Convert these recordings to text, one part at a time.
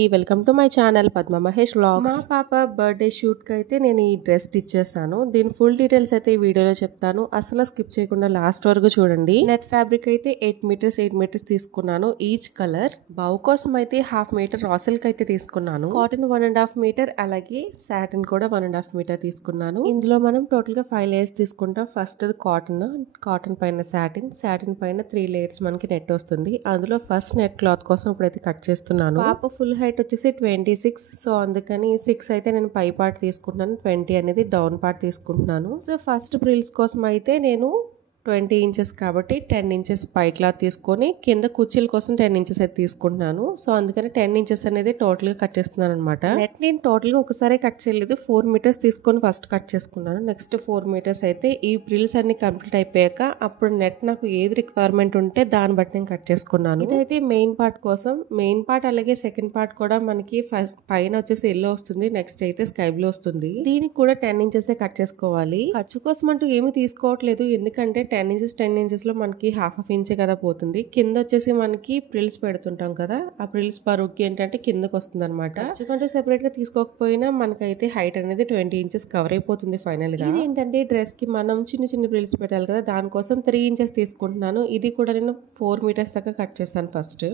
అండి, welcome to my channel Padma Mahesh vlogs. మా పాప బర్త్డే షూట్ కి అయితే నేను ఈ డ్రెస్ స్టిచ్ చేశాను. దీని ఫుల్ డీటెయిల్స్ అయితే ఈ వీడియోలో చెప్తాను, అసలు స్కిప్ చేయకుండా లాస్ట్ వరకు చూడండి. నెట్ ఫ్యాబ్రిక్ అయితే 8 మీటర్స్ తీసుకున్నాను ఈచ్ కలర్. బౌ కోసం అయితే 1/2 మీటర్ రా సిల్క్ అయితే తీసుకున్నాను. కాటన్ 1.5 మీటర్, అలాగే సాటిన్ కూడా 1.5 మీటర్ తీసుకున్నాను. ఇందులో మనం టోటల్ గా 5 లేయర్స్ తీసుకుంటాం. ఫస్ట్ కాటన్ పైన సాటిన్ పైన 3 లేయర్స్ మనకి నెట్ వస్తుంది. అందులో ఫస్ట్ నెట్ క్లాత్ కోసం ఇప్పుడైతే కట్ చేస్తున్నాను. పాప ఫుల్ హైట్ వచ్చేసి 26, సో అందుకని 6 అయితే నేను పై పార్ట్ తీసుకుంటున్నాను, 20 అనేది డౌన్ పార్ట్ తీసుకుంటున్నాను. సో ఫస్ట్ ప్రిల్స్ కోసం అయితే నేను 20 ఇంచెస్ కాబట్టి 10 ఇంచెస్ పై క్లాత్ తీసుకొని కింద కుర్చీల కోసం 10 ఇంచెస్ అయితే తీసుకుంటున్నాను. సో అందుకని 10 ఇంచెస్ అనేది టోటల్ గా కట్ చేస్తున్నాను అనమాట. నెట్ నేను టోటల్ గా ఒకసారి కట్ చేయలేదు, 4 మీటర్స్ తీసుకొని ఫస్ట్ కట్ చేసుకున్నాను. నెక్స్ట్ 4 మీటర్స్ అయితే ఈ ప్రిల్స్ అన్ని కంప్లీట్ అయిపోయాక అప్పుడు నెట్ నాకు ఏది రిక్వైర్మెంట్ ఉంటే దాన్ని బట్టి నేను కట్ చేసుకున్నాను. ఇదైతే మెయిన్ పార్ట్ కోసం. మెయిన్ పార్ట్ అలాగే సెకండ్ పార్ట్ కూడా మనకి ఫస్ట్ పైన వచ్చేసి ఎల్లో వస్తుంది, నెక్స్ట్ అయితే స్కై బ్లూ వస్తుంది. దీనికి కూడా 10 ఇంచెస్ కట్ చేసుకోవాలి. ఖర్చు కోసం అంటూ ఏమి తీసుకోవట్లేదు, ఎందుకంటే 10 ఇంచెస్ లో మనకి 1/2 ఇంచే కదా పోతుంది. కింద వచ్చేసి మనకి ప్రిల్స్ పెడుతుంటాం కదా, ఆ ప్రిల్స్ బరువుకి ఏంటంటే కిందకి వస్తుంది అనమాట. ఖర్చుకంటూ సెపరేట్ గా తీసుకోకపోయినా మనకైతే హైట్ అనేది 20 ఇంచెస్ కవర్ అయిపోతుంది ఫైనల్ గా. ఇది ఏంటంటే డ్రెస్ కి మనం చిన్న ప్రిల్స్ పెట్టాలి కదా, దానికోసం 3 ఇంచెస్ తీసుకుంటున్నాను. ఇది కూడా నేను 4 మీటర్స్ దాకా కట్ చేశాను ఫస్ట్.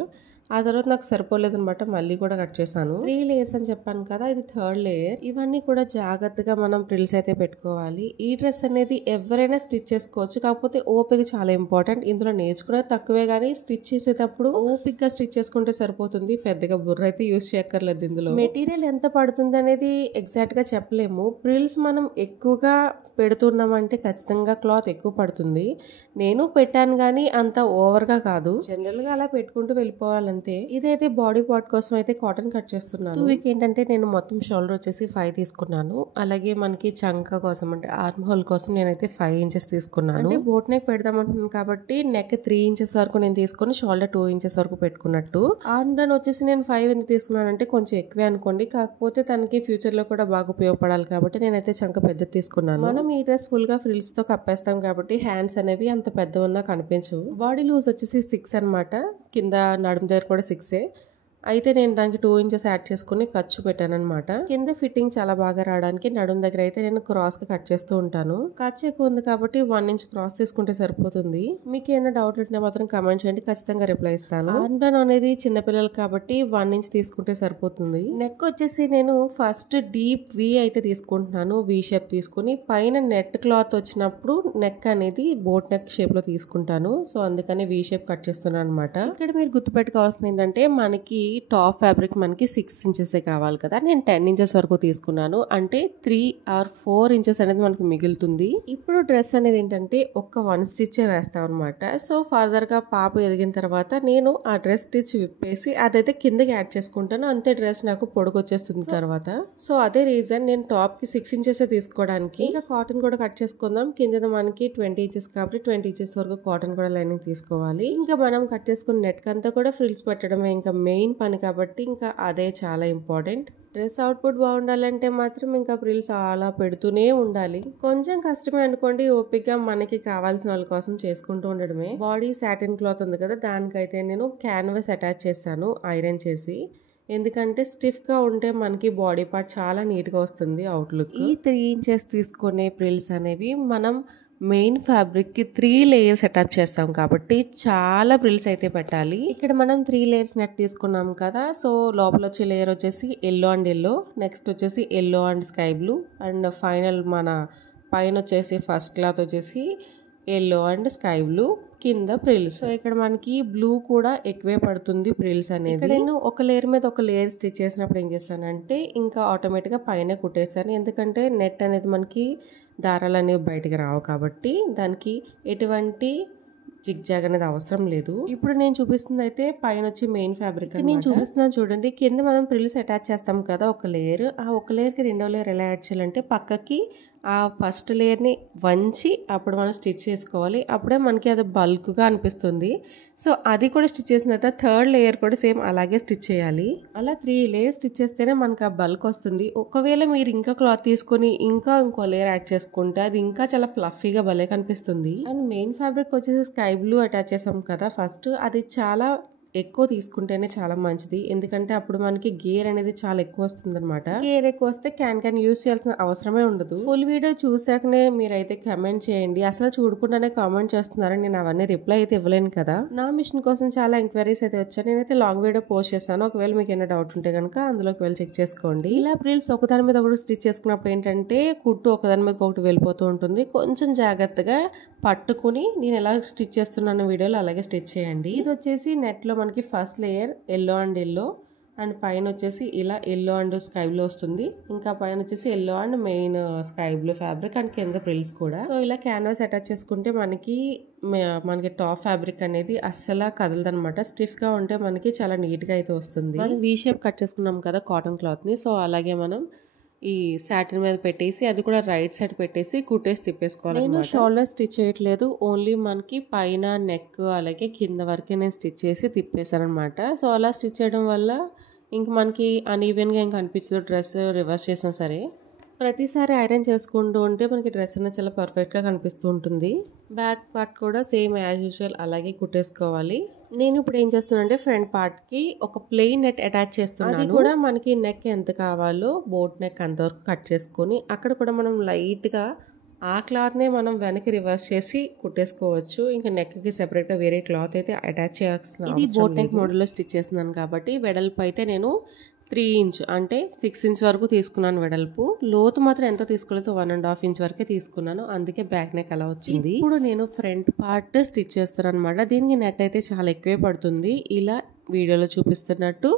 ఆ తర్వాత నాకు సరిపోలేదు అనమాట, మళ్ళీ కూడా కట్ చేశాను. 3 లేయర్స్ అని చెప్పాను కదా, ఇది 3rd లేయర్. ఇవన్నీ కూడా జాగ్రత్తగా మనం ప్రిల్స్ అయితే పెట్టుకోవాలి. ఈ డ్రెస్ అనేది ఎవరైనా స్టిచ్ చేసుకోవచ్చు, కాకపోతే ఓపిక చాలా ఇంపార్టెంట్. ఇందులో నేర్చుకునేది తక్కువే గానీ స్టిచ్ చేసేటప్పుడు ఓపిక గా స్టిచ్ చేసుకుంటే సరిపోతుంది, పెద్దగా బుర్ర అయితే యూజ్ చేయక్కర్లేదు. ఇందులో మెటీరియల్ ఎంత పడుతుంది అనేది ఎగ్జాక్ట్ గా చెప్పలేము. ప్రిల్స్ మనం ఎక్కువగా పెడుతున్నామంటే ఖచ్చితంగా క్లాత్ ఎక్కువ పడుతుంది. నేను పెట్టాను గానీ అంత ఓవర్ గా కాదు, జనరల్ గా అలా పెట్టుకుంటూ వెళ్ళిపోవాలి అంతే. ఇదైతే బాడీ పార్ట్ కోసం అయితే కాటన్ కట్ చేస్తున్నాను. 2 వీక్ ఏంటంటే నేను మొత్తం షోల్డర్ వచ్చేసి 5 తీసుకున్నాను. అలాగే మనకి చంక కోసం అంటే ఆర్మ్ హోల్ కోసం నేనైతే 5 ఇంచెస్ తీసుకున్నాను. అంటే బోట్ నెక్ పెడదామంటున్నాను కాబట్టి నెక్ 3 ఇంచెస్ వరకు నేను తీసుకుని షోల్డర్ 2 ఇంచెస్ వరకు పెట్టుకున్నట్టు. ఆర్మ్ డన్ వచ్చేసి నేను 5 ఎందుకు తీసుకున్నాను అంటే కొంచెం ఎక్కువే అనుకోండి, కాకపోతే తనకి ఫ్యూచర్ లో కూడా బాగా ఉపయోగపడాలి కాబట్టి నేనైతే చంక పెద్దది తీసుకున్నాను. మనం ఈ డ్రెస్ ఫుల్ గా ఫ్రిల్స్ తో కప్పేస్తాం కాబట్టి హ్యాండ్స్ అనేవి అంత పెద్దవన్నా కనిపించవు. బాడీ లూజ్ వచ్చేసి 6 అనమాట, కింద నడుము దగ్గర కూడా 6. అయితే నేను దానికి 2 ఇంచెస్ యాడ్ చేసుకుని ఖర్చు పెట్టాను అనమాట. కింద ఫిట్టింగ్ చాలా బాగా రావడానికి నడుము దగ్గర అయితే నేను క్రాస్ గా కట్ చేస్తూ ఉంటాను. ఖర్చు ఎక్కువ ఉంది కాబట్టి 1 ఇంచ్ క్రాస్ తీసుకుంటే సరిపోతుంది. మీకు ఏమైనా డౌట్ ఉంటే మాత్రం కమెంట్ చేయండి, ఖచ్చితంగా రిప్లై ఇస్తాను. ఆర్మ్ డౌన్ అనేది చిన్నపిల్లలు కాబట్టి 1 ఇంచ్ తీసుకుంటే సరిపోతుంది. నెక్ వచ్చేసి నేను ఫస్ట్ డీప్ వి అయితే తీసుకుంటున్నాను. వి షేప్ తీసుకుని పైన నెట్ క్లాత్ వచ్చినప్పుడు నెక్ అనేది బోట్ నెక్ షేప్ లో తీసుకుంటాను. సో అందుకని వి షేప్ కట్ చేస్తున్నాను అనమాట. ఇక్కడ మీరు గుర్తుపెట్టుకోవాల్సింది ఏంటంటే మనకి టాప్ ఫ్యాబ్రిక్ మనకి 6 ఇంచెస్ కావాలి కదా, నేను 10 ఇంచెస్ వరకు తీసుకున్నాను. అంటే 3 or 4 ఇంచెస్ అనేది మనకి మిగులుతుంది. ఇప్పుడు డ్రెస్ అనేది ఏంటంటే ఒక 1 స్టిచ్ వేస్తాం అనమాట. సో ఫర్దర్ గా పాప ఎదిగిన తర్వాత నేను ఆ డ్రెస్ స్టిచ్ విప్పేసి అదైతే కిందకి యాడ్ చేసుకుంటాను. అంతే డ్రెస్ నాకు పొడుగు వచ్చేస్తుంది తర్వాత. సో అదే రీజన్ నేను టాప్ కి 6 ఇంచెస్ తీసుకోవడానికి. ఇంకా కాటన్ కూడా కట్ చేసుకుందాం. కింద మనకి 20 ఇంచెస్ కాబట్టి 20 ఇంచెస్ వరకు కాటన్ కూడా లైనింగ్ తీసుకోవాలి. ఇంకా మనం కట్ చేసుకున్న నెట్ అంతా కూడా ఫ్రిల్స్ పెట్టడమే ఇంకా మెయిన్ పని కాబట్టి ఇంకా అదే చాలా ఇంపార్టెంట్. డ్రెస్ అవుట్పుట్ బాగుండాలంటే మాత్రం ఇంకా ప్రిల్స్ అలా పెడుతూనే ఉండాలి. కొంచెం కష్టమే అనుకోండి, ఓపికగా మనకి కావాల్సిన వాళ్ళ కోసం చేసుకుంటూ ఉండడమే. బాడీ సాటిన్ క్లాత్ ఉంది కదా, దానికైతే నేను క్యాన్వాస్ అటాచ్ చేశాను ఐరన్ చేసి. ఎందుకంటే స్టిఫ్ గా ఉంటే మనకి బాడీ పార్ట్ చాలా నీట్ గా వస్తుంది అవుట్లుక్. ఈ 3 ఇంచెస్ తీసుకునే ప్రిల్స్ అనేవి మనం మెయిన్ ఫ్యాబ్రిక్ కి 3 లేయర్స్ అటాచ్ చేస్తాం కాబట్టి చాలా ప్రిల్స్ అయితే పెట్టాలి. ఇక్కడ మనం 3 లేయర్స్ నెట్ తీసుకున్నాం కదా, సో లోపల వచ్చే లేయర్ వచ్చేసి ఎల్లో అండ్ ఎల్లో, నెక్స్ట్ వచ్చేసి yellow and sky blue, and final మన పైన వచ్చేసి ఫస్ట్ క్లాత్ వచ్చేసి ఎల్లో అండ్ స్కై బ్లూ, కింద ప్రిల్స్. సో ఇక్కడ మనకి బ్లూ కూడా ఎక్కువే పడుతుంది ప్రిల్స్ అనేది. ఇక్కడ నేను ఒక లేయర్ మీద ఒక లేయర్ స్టిచ్ చేసినప్పుడు ఏం చేశానంటే ఇంకా ఆటోమేటిక్ గా పైన కుట్టేసాను, ఎందుకంటే నెట్ అనేది మనకి దారాలు అనేవి బయటకు రావు కాబట్టి దానికి ఎటువంటి జిగ్జాగ్ అనేది అవసరం లేదు. ఇప్పుడు నేను చూపిస్తుంది అయితే పైన వచ్చి మెయిన్ ఫ్యాబ్రిక్ నేను చూపిస్తున్నాను చూడండి. కింద మనం ప్రిల్స్ అటాచ్ చేస్తాం కదా ఒక లేయర్, ఆ ఒక లేయర్ కి రెండో లేయర్ ఎలా యాడ్ చేయాలంటే పక్కకి ఆ ఫస్ట్ లేయర్ ని వంచి అప్పుడు మనం స్టిచ్ చేసుకోవాలి. అప్పుడే మనకి అది బల్క్ గా అనిపిస్తుంది. సో అది కూడా స్టిచ్ చేసిన తర్వాత 3rd లేయర్ కూడా సేమ్ అలాగే స్టిచ్ చేయాలి. అలా 3 లేయర్స్ స్టిచ్ చేస్తేనే మనకి ఆ బల్క్ వస్తుంది. ఒకవేళ మీరు ఇంకా క్లాత్ తీసుకొని ఇంకో లేయర్ యాడ్ చేసుకుంటే అది ఇంకా చాలా ఫ్లఫీగా భలే కనిపిస్తుంది. అండ్ మెయిన్ ఫ్యాబ్రిక్ వచ్చేసి స్కై బ్లూ అటాచ్ చేసాం కదా ఫస్ట్, అది చాలా ఎక్కువ తీసుకుంటేనే చాలా మంచిది. ఎందుకంటే అప్పుడు మనకి గేర్ అనేది చాలా ఎక్కువ వస్తుంది అనమాట. గేర్ ఎక్కువ వస్తే క్యాన్ యూస్ చేయాల్సిన అవసరమే ఉండదు. ఫుల్ వీడియో చూసాకనే మీరైతే కమెంట్ చేయండి. అసలు చూడకుండానే కామెంట్ చేస్తున్నారు. నేను అవన్నీ రిప్లై అయితే ఇవ్వలేను కదా. నా మిషన్ కోసం చాలా ఎంక్వైరీస్ అయితే వచ్చాయి. నేనైతే లాంగ్ వీడియో పోస్ట్ చేస్తాను. ఒకవేళ మీకు ఏమైనా డౌట్ ఉంటే కనుక అందులోకి వెళ్ళి చెక్ చేసుకోండి. ఇలా ప్రిల్స్ ఒకదాని మీద ఒకటి స్టిచ్ చేసుకున్నప్పుడు ఏంటంటే కుట్టు ఒకదాని మీద ఒకటి వెళ్ళిపోతూ ఉంటుంది. కొంచెం జాగ్రత్తగా పట్టుకుని నేను ఎలా స్టిచ్ చేస్తున్నాను వీడియోలో అలాగే స్టిచ్ చేయండి. ఇది వచ్చేసి నెట్ లో మనకి ఫస్ట్ లేయర్ ఎల్లో అండ్ పైన వచ్చేసి ఇలా ఎల్లో అండ్ స్కై బ్లూ వస్తుంది. ఇంకా పైన వచ్చేసి yellow and main sky blue fabric and కింద ప్రిల్స్ కూడా. సో ఇలా క్యాన్వాస్ అటాచ్ చేసుకుంటే మనకి టాప్ ఫ్యాబ్రిక్ అనేది అస్సలు కదలదనమాట. స్టిఫ్ గా ఉంటే మనకి చాలా నీట్ గా అయితే వస్తుంది. మనం వీ షేప్ కట్ చేసుకున్నాం కదా కాటన్ క్లాత్ ని. సో అలాగే మనం ఈ సాటిన్ మీద పెట్టేసి అది కూడా రైట్ సైడ్ పెట్టేసి కుట్టేసి తిప్పేసుకోవాలి. నేను షోల్డర్ స్టిచ్ చేయట్లేదు. ఓన్లీ మనకి పైన నెక్ అలాగే కింద వరకే నేను స్టిచ్ చేసి తిప్పేసాను అనమాట. సో అలా స్టిచ్ చేయడం వల్ల ఇంక మనకి అన్ఈవెన్ గా ఇంకా అనిపించదు. డ్రెస్ రివర్స్ చేసినా సరే ప్రతిసారి ఐరన్ చేసుకుంటూ ఉంటే మనకి డ్రెస్ అనేది చాలా పర్ఫెక్ట్ గా కనిపిస్తూ ఉంటుంది. బ్యాక్ పార్ట్ కూడా సేమ్ యాజ్ యూజువల్ అలాగే కుట్టేసుకోవాలి. నేను ఇప్పుడు ఏం చేస్తున్నానంటే ఫ్రంట్ పార్ట్ కి ఒక ప్లెయిన్ నెట్ అటాచ్ చేస్తున్నాను. అది కూడా మనకి నెక్ ఎంత కావాలో బోట్ నెక్ అంతవరకు కట్ చేసుకొని అక్కడ కూడా మనం లైట్ గా ఆ క్లాత్ నే మనం వెనక్కి రివర్స్ చేసి కుట్టేసుకోవచ్చు. ఇంకా నెక్ కి సెపరేట్ గా వేరే క్లాత్ అయితే అటాచ్ చేయాల్సిన ఇది బోట్ నెక్ మోడల్ లో స్టిచ్ చేస్తున్నాను కాబట్టి వెడల్పు అయితే నేను 3 ఇంచ్ అంటే 6 ఇంచ్ వరకు తీసుకున్నాను వెడల్పు. లోతు మాత్రం ఎంతో తీసుకోలేదు, 1.5 ఇంచ్ వరకే తీసుకున్నాను. అందుకే బ్యాక్ నెక్ అలా వచ్చింది. ఇప్పుడు నేను ఫ్రంట్ పార్ట్ స్టిచ్ చేస్తాను అనమాట. దీనికి నెట్ అయితే చాలా ఎక్కువే పడుతుంది. ఇలా వీడియోలో చూపిస్తున్నట్టు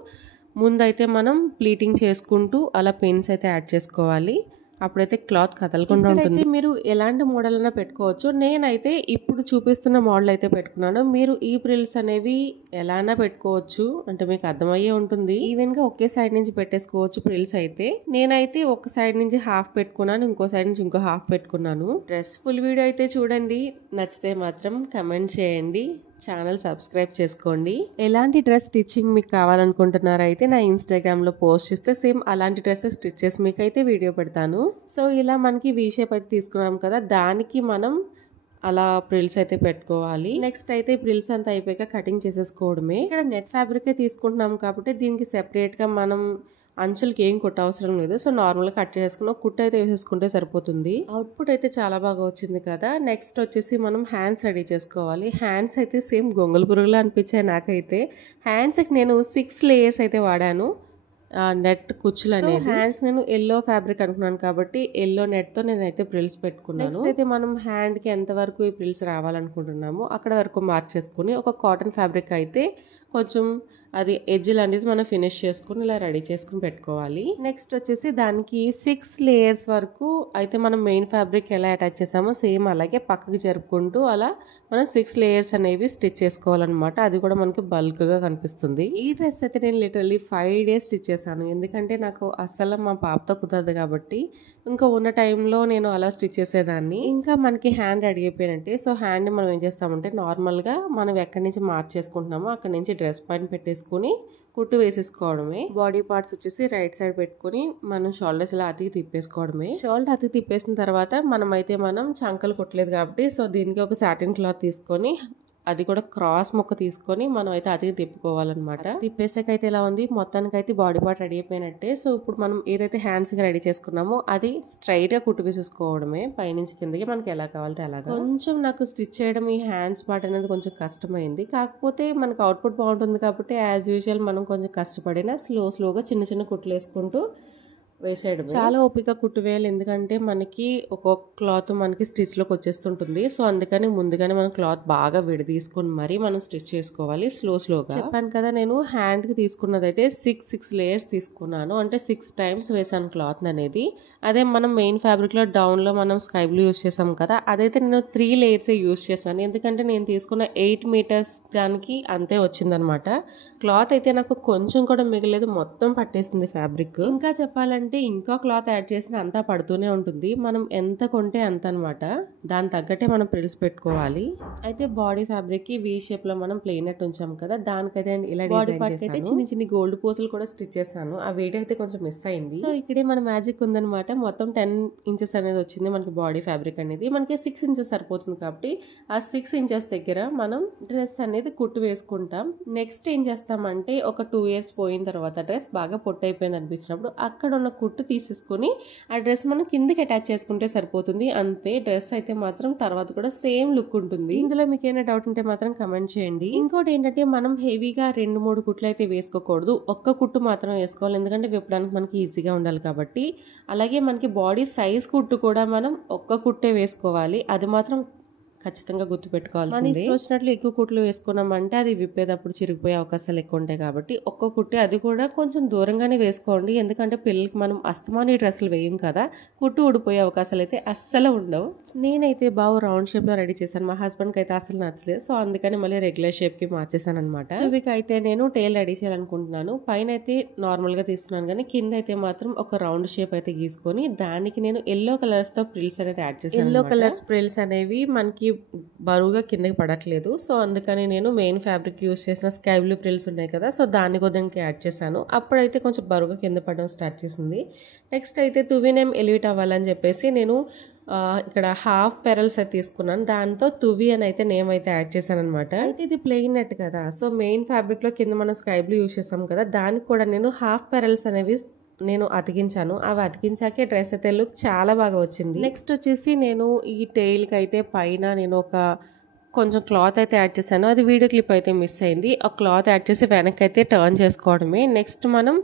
ముందైతే మనం ప్లీటింగ్ చేసుకుంటూ అలా పిన్స్ అయితే యాడ్ చేసుకోవాలి. అప్పుడైతే క్లాత్ కదలకుండా ఉంటుంది. మీరు ఎలాంటి మోడల్ అయినా పెట్టుకోవచ్చు. నేనైతే ఇప్పుడు చూపిస్తున్న మోడల్ అయితే పెట్టుకున్నాను. మీరు ఈ ప్రిల్స్ అనేవి ఎలా అయినా పెట్టుకోవచ్చు. అంటే మీకు అర్థమయ్యే ఉంటుంది. ఈవెన్ గా ఒకే సైడ్ నుంచి పెట్టేసుకోవచ్చు ప్రిల్స్ అయితే. నేనైతే ఒక సైడ్ నుంచి హాఫ్ పెట్టుకున్నాను, ఇంకో సైడ్ నుంచి ఇంకో హాఫ్ పెట్టుకున్నాను. డ్రెస్ ఫుల్ వీడియో అయితే చూడండి. నచ్చితే మాత్రం కమెంట్ చేయండి. ఛానల్ సబ్స్క్రైబ్ చేసుకోండి. ఎలాంటి డ్రెస్ స్టిచ్చింగ్ మీకు కావాలనుకుంటున్నారో అయితే నా ఇన్స్టాగ్రామ్ లో పోస్ట్ చేస్తే సేమ్ అలాంటి డ్రెస్సెస్ స్టిచ్ చేసి మీకు అయితే వీడియో పెడతాను. సో ఇలా మనకి వీ షేప్ అయితే తీసుకున్నాం కదా, దానికి మనం అలా ప్రిల్స్ అయితే పెట్టుకోవాలి. నెక్స్ట్ అయితే ప్రిల్స్ అంతా అయిపోయాక కటింగ్ చేసేసుకోవడమే. ఇక్కడ నెట్ ఫ్యాబ్రిక్ తీసుకుంటున్నాం కాబట్టి దీనికి సెపరేట్ గా మనం అంచులకి ఏం కుట్ట అవసరం లేదు. సో నార్మల్గా కట్ చేసుకుని ఒక కుట్ట అయితే వేసేసుకుంటే సరిపోతుంది. అవుట్పుట్ అయితే చాలా బాగా వచ్చింది కదా. నెక్స్ట్ వచ్చేసి మనం హ్యాండ్స్ రెడీ చేసుకోవాలి. హ్యాండ్స్ అయితే సేమ్ గొంగళ పురుగులా అనిపించాయి నాకైతే. హ్యాండ్స్కి నేను 6 లేయర్స్ అయితే వాడాను నెట్ కుచ్చులు అనేది. హ్యాండ్స్ నేను ఎల్లో ఫ్యాబ్రిక్ అనుకున్నాను కాబట్టి ఎల్లో నెట్ తో నేనైతే ప్రిల్స్ పెట్టుకున్నాను. నెక్స్ట్ అయితే మనం హ్యాండ్ కి ఎంత వరకు ఈ ప్రిల్స్ రావాలనుకుంటున్నామో అక్కడ వరకు మార్క్ చేసుకుని ఒక కాటన్ ఫ్యాబ్రిక్ అయితే కొంచెం అది ఎడ్జ్లు అనేది మనం ఫినిష్ చేసుకుని ఇలా రెడీ చేసుకుని పెట్టుకోవాలి. నెక్స్ట్ వచ్చేసి దానికి 6 లేయర్స్ వరకు అయితే మనం మెయిన్ ఫ్యాబ్రిక్ ఎలా అటాచ్ చేసామో సేమ్ అలాగే పక్కకి జరుపుకుంటూ అలా మనం 6 లేయర్స్ అనేవి స్టిచ్ చేసుకోవాలన్నమాట. అది కూడా మనకి బల్క్ గా కనిపిస్తుంది. ఈ డ్రెస్ అయితే నేను లిటరల్లీ 5 డేస్ స్టిచ్ చేశాను. ఎందుకంటే నాకు అస్సలు మా పాపతో కుదరదు కాబట్టి ఇంకా ఉన్న టైంలో నేను అలా స్టిచ్ చేసేదాన్ని. ఇంకా మనకి హ్యాండ్ రెడీ అయిపోయినట్టే. సో హ్యాండ్ మనం ఏం చేస్తామంటే నార్మల్ గా మనం ఎక్కడి నుంచి మార్క్ చేసుకుంటున్నామో అక్కడి నుంచి డ్రెస్ పైన పెట్టేసుకుని కుట్టు వేసేసుకోవడమే. బాడీ పార్ట్స్ వచ్చేసి రైట్ సైడ్ పెట్టుకుని మనం షోల్డర్స్ ఇలా అతికి తిప్పేసుకోవడమే. షోల్డర్ అతికి తిప్పేసిన తర్వాత మనం చంకలు కుట్టలేదు కాబట్టి సో దీనికి ఒక సాటిన్ క్లాత్ తీసుకొని అది కూడా క్రాస్ ముక్క తీసుకొని మనం అయితే అతికి తిప్పుకోవాలన్నమాట. తిప్పేసాకైతే ఇలా ఉంది. మొత్తానికైతే బాడీ పార్ట్ రెడీ అయిపోయినట్టే. సో ఇప్పుడు మనం ఏదైతే హ్యాండ్స్ కి రెడీ చేసుకున్నామో అది స్ట్రైట్ గా కుట్టు వేసేసుకోవడమే. పైనుంచి కిందకి మనకి ఎలా కావాలితే అలాగా. కొంచెం నాకు స్టిచ్ చేయడం ఈ హ్యాండ్స్ పార్ట్ అనేది కొంచెం కష్టమైంది. కాకపోతే మనకు అవుట్పుట్ బాగుంటుంది కాబట్టి యాజ్ యూజువల్ మనం కొంచెం కష్టపడినా స్లోగా చిన్న చిన్న కుట్లు వేసుకుంటూ వేసేయడం. చాలా ఓపిక కుట్టు వేయాలి. ఎందుకంటే మనకి ఒక్కొక్క క్లాత్ మనకి స్టిచ్ లోకి వచ్చేస్తుంటుంది. సో అందుకని ముందుగానే మనం క్లాత్ బాగా విడదీసుకుని మరీ మనం స్టిచ్ చేసుకోవాలి స్లోగా. చెప్పాను కదా నేను హ్యాండ్ కి తీసుకున్నదైతే 6 లేయర్స్ తీసుకున్నాను. అంటే 6 టైమ్స్ వేసాను క్లాత్ అనేది. అదే మనం మెయిన్ ఫ్యాబ్రిక్ లో డౌన్ లో మనం స్కై బ్లూ యూస్ చేసాం కదా, అదైతే నేను 3 లేయర్స్ యూస్ చేశాను. ఎందుకంటే నేను తీసుకున్న 8 మీటర్స్ దానికి అంతే వచ్చిందనమాట. క్లాత్ అయితే నాకు కొంచెం కూడా మిగలేదు, మొత్తం పట్టేసింది ఫ్యాబ్రిక్. ఇంకా చెప్పాలంటే ఏంటంటే ఇంకా క్లాత్ యాడ్ చేసిన అంతా పడుతూనే ఉంటుంది. మనం ఎంత కొంటే అంత అనమాట. దాని తగ్గట్టే మనం ప్రిల్స్ పెట్టుకోవాలి. అయితే బాడీ ఫ్యాబ్రిక్ కి వీ షేప్ లో మనం ప్లెయిన్ నెట్ ఉంచాం కదా, దానికైతే ఇలా బాడీ పార్ట్ అయితే చిన్న చిన్న గోల్డ్ పూసలు కూడా స్టిచ్ చేశాను. ఆ వీడియో అయితే కొంచెం మిస్ అయింది. సో ఇక్కడే మన మ్యాజిక్ ఉందనమాట. మొత్తం 10 ఇంచెస్ అనేది వచ్చింది మనకి బాడీ ఫ్యాబ్రిక్ అనేది. మనకి 6 ఇంచెస్ సరిపోతుంది కాబట్టి ఆ 6 ఇంచెస్ దగ్గర మనం డ్రెస్ అనేది కుట్టు వేసుకుంటాం. నెక్స్ట్ ఏం చేస్తామంటే ఒక 2 ఇయర్స్ పోయిన తర్వాత డ్రెస్ బాగా పొట్టయిపోయింది అనిపించినప్పుడు అక్కడ ఉన్న కుట్టు తీసేసుకుని ఆ డ్రెస్ మనం కిందకి అటాచ్ చేసుకుంటే సరిపోతుంది. అంతే. డ్రెస్ అయితే మాత్రం తర్వాత కూడా సేమ్ లుక్ ఉంటుంది. ఇందులో మీకు ఏమైనా డౌట్ ఉంటే మాత్రం కమెంట్ చేయండి. ఇంకోటి ఏంటంటే మనం హెవీగా 2-3 కుట్లు అయితే వేసుకోకూడదు. ఒక్క కుట్టు మాత్రం వేసుకోవాలి. ఎందుకంటే విప్పడానికి మనకి ఈజీగా ఉండాలి కాబట్టి. అలాగే మనకి బాడీ సైజ్ కుట్టు కూడా మనం ఒక్క కుట్టే వేసుకోవాలి. అది మాత్రం ఖచ్చితంగా గుర్తుపెట్టుకోవాలి. మన ఇష్టం వచ్చినట్లు ఎక్కువ కుట్లు వేసుకున్నామంటే అది విప్పేటప్పుడు చిరిగిపోయే అవకాశాలు ఎక్కువ ఉంటాయి కాబట్టి ఒక్క కుట్టే, అది కూడా కొంచెం దూరంగానే వేసుకోండి. ఎందుకంటే పిల్లలకి మనం అస్తమాని డ్రెస్సులు వేయం కదా, కుట్టు ఊడిపోయే అవకాశాలు అయితే అస్సలు ఉండవు. నేనైతే బాగా రౌండ్ షేప్ లో రెడీ చేశాను. మా హస్బెండ్ కి అయితే అసలు నచ్చలేదు. సో అందుకని మళ్ళీ రెగ్యులర్ షేప్ కి మార్చేసాను అనమాట. ఇవికి అయితే నేను టైల్ రెడీ చేయాలనుకుంటున్నాను. పైన అయితే నార్మల్ గా తీస్తున్నాను కానీ కింద అయితే మాత్రం ఒక రౌండ్ షేప్ అయితే గీసుకొని దానికి నేను ఎల్లో కలర్స్ తో ప్రిల్స్ అనేది యాడ్ చేశాను. ఎల్లో కలర్స్ ప్రిల్స్ అనేవి మనకి బరువుగా కిందకి పడట్లేదు. సో అందుకని నేను మెయిన్ ఫ్యాబ్రిక్ యూస్ చేసిన స్కై బ్లూ ప్రిల్స్ ఉన్నాయి కదా, సో దాన్ని కొద్దిగా యాడ్ చేశాను. అప్పుడైతే కొంచెం బరువుగా కింద పడడం స్టార్ట్ చేసింది. నెక్స్ట్ అయితే తువ్వినేం ఎలివేట్ అవ్వాలని చెప్పేసి నేను ఇక్కడ హాఫ్ పెరల్స్ అయితే తీసుకున్నాను. దాంతో తువి అని అయితే నేమ్ అయితే యాడ్ చేశాను అనమాట. అయితే ఇది ప్లెయిన్ నెట్ కదా, సో మెయిన్ ఫ్యాబ్రిక్ లో కింద మనం స్కై బ్లూ యూస్ చేసాం కదా, దానికి కూడా నేను హాఫ్ పెరల్స్ అనేవి నేను అతికించాను. అవి అతికించాకే డ్రెస్ అయితే లుక్ చాలా బాగా వచ్చింది. నెక్స్ట్ వచ్చేసి నేను ఈ టైల్ కి అయితే పైన నేను ఒక కొంచెం క్లాత్ అయితే యాడ్ చేశాను. అది వీడియో క్లిప్ అయితే మిస్ అయింది. ఆ క్లాత్ యాడ్ చేసి వెనక్కి అయితే టర్న్ చేసుకోవడమే. నెక్స్ట్ మనం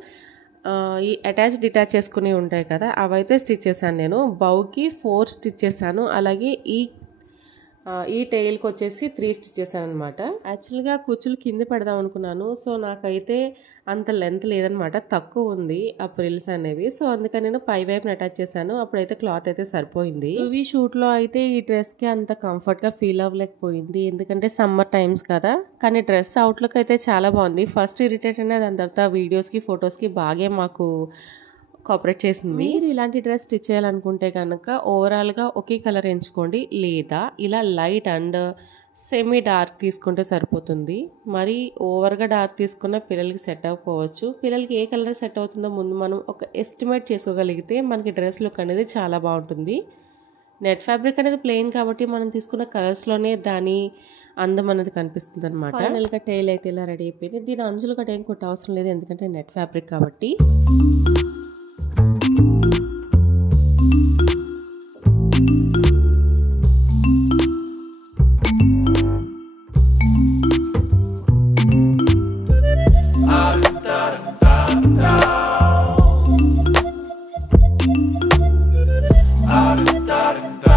ఈ అటాచ్ డిటాచ్ చేసుకుని ఉంటాయి కదా, అవైతే స్టిచ్ చేశాను. నేను బౌకి 4 స్టిచ్ చేశాను. అలాగే ఈ టైల్కి వచ్చేసి 3 స్టిచ్ చేశాను అనమాట. యాక్చువల్గా కుచ్చులు కింద పెడదాం అనుకున్నాను. సో నాకైతే అంత లెంత్ లేదనమాట, తక్కువ ఉంది ఆ ప్రిల్స్ అనేవి. సో అందుకని నేను పై వైపున అటాచ్ చేశాను. అప్పుడైతే క్లాత్ అయితే సరిపోయింది. ఇవి షూట్ లో అయితే ఈ డ్రెస్ కి అంత కంఫర్ట్ గా ఫీల్ అవ్వలేకపోయింది, ఎందుకంటే సమ్మర్ టైమ్స్ కదా. కానీ డ్రెస్ అవుట్లుక్ అయితే చాలా బాగుంది. ఫస్ట్ ఇరిటేట్ అనేది, దాని తర్వాత వీడియోస్ కి ఫొటోస్ కి బాగా మాకు కోఆపరేట్ చేసింది. మీరు ఇలాంటి డ్రెస్ స్టిచ్ చేయాలనుకుంటే కనుక ఓవరాల్ గా ఒకే కలర్ ఎంచుకోండి, లేదా ఇలా లైట్ అండ్ సెమీ డార్క్ తీసుకుంటే సరిపోతుంది. మరి ఓవర్గా డార్క్ తీసుకున్న పిల్లలకి సెట్ అవ్వకపోవచ్చు. పిల్లలకి ఏ కలర్ సెట్ అవుతుందో ముందు మనం ఒక ఎస్టిమేట్ చేసుకోగలిగితే మనకి డ్రెస్ లుక్ అనేది చాలా బాగుంటుంది. నెట్ ఫ్యాబ్రిక్ అనేది ప్లెయిన్ కాబట్టి మనం తీసుకున్న కలర్స్లోనే దాని అందం అనేది కనిపిస్తుంది అనమాట. ఫైనల్గా టైల్ అయితే ఇలా రెడీ అయిపోయింది. దీని అంచులు కట్ట ఏం కొట్ట అవసరం లేదు, ఎందుకంటే నెట్ ఫ్యాబ్రిక్ కాబట్టి.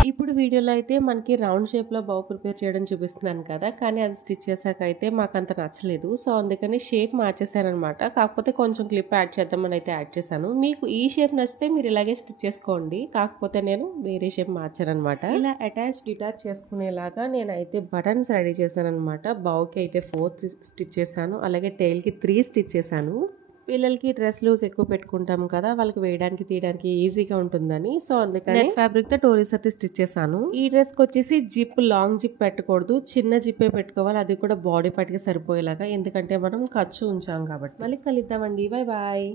ఇప్పుడు వీడియోలో అయితే మనకి రౌండ్ షేప్ లో బౌ ప్రిపేర్ చేయడం చూపిస్తున్నాను కదా, కానీ అది స్టిచ్ చేశాక అయితే మాకు అంత నచ్చలేదు. సో అందుకని షేప్ మార్చేసాను అనమాట. కాకపోతే కొంచెం క్లిప్ యాడ్ చేద్దామని అయితే యాడ్ చేశాను. మీకు ఈ షేప్ నచ్చితే మీరు ఇలాగే స్టిచ్ చేసుకోండి, కాకపోతే నేను వేరే షేప్ మార్చాను అనమాట. ఇలా అటాచ్ డిటాచ్ చేసుకునేలాగా నేనైతే బటన్స్ రెడీ చేశాను అనమాట. బౌకి అయితే 4 స్టిచ్ చేశాను, అలాగే టైల్ కి 3 స్టిచ్ చేశాను. పిల్లలకి డ్రెస్ లూజ్ ఎక్కువ పెట్టుకుంటాం కదా, వాళ్ళకి వేయడానికి తీయడానికి ఈజీగా ఉంటుందని. సో అందుకని నెట్ ఫ్యాబ్రిక్ తో టోరీస్ అయితే స్టిచ్ చేశాను. ఈ డ్రెస్ కి వచ్చేసి జిప్ లాంగ్ జిప్ పెట్టకూడదు, చిన్న జిప్పే పెట్టుకోవాలి. అది కూడా బాడీ పార్ట్ కి సరిపోయేలాగా, ఎందుకంటే మనం ఖర్చు ఉంచాం కాబట్టి. మళ్ళీ కలుద్దామండి, బాయ్ బాయ్.